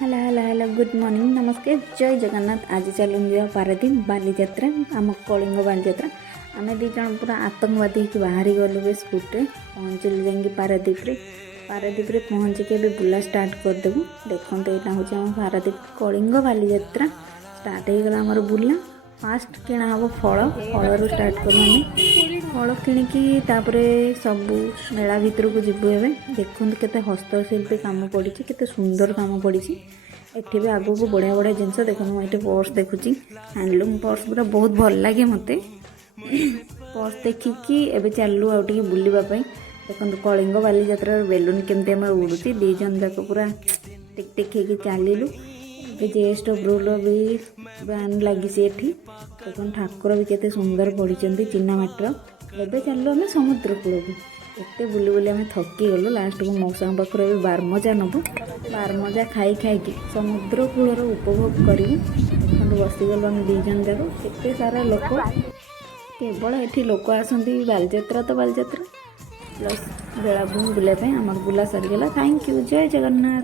Hello hello hello good morning नमस्ते जय जगन्नाथ। आज चलूँ जा पारादीप बालीजात्रा आम कलिंग बालीजात्रा आम दीज पूरा आतंकवादी की बाहरी गलु बे स्कूटे पहुँचलु जा पारादीप पहुँचिक बुला स्टार्ट करदेबू। देखते यहाँ हूँ आम पारादीप कलिंग बालीजात्रा स्टार्ट हो गला आमर बुला। फास्ट किणा हम फल फलू स्टार्ट करूँ आम फल किणिकी सबू मेला भितर को जीवु। एवं देखते केते हस्तशिल्पी काम पड़ी केते सुंदर काम पड़ी। एठी भी आगो को बढ़िया बढ़िया जिनस देखो ये पर्स देखुची हैंडलूम पर्स पूरा बहुत भल लगे मते पर्स देखिकी एबे चलू आउटे बुलवाई। देखो कलिंग बालीजात्रा बेलून केमती आम उड़ूची दी जन जाक पूरा टिक टिक होगी चलू। जेस्ट ब्रोल भी बैन लगी देखो ठाकुर भी केते सुंदर पड़ी चिन्ना माटर। एबे चलू आम समुद्र कूल को एत बुली बुली आम थकी गलु। लास्ट को मौसा पाखर भी बारमजा नबु बारमजा खाई खाई समुद्र कूलर उपभोग करूँ। बसीगलु आम दीजन जाक केते सारा लोक केवल ये लोक आसती बालीजात्रा तो बालीजात्रा प्लस बेलाभूमि बुलाप आम बुला सरीगला। थैंक यू जय जगन्नाथ।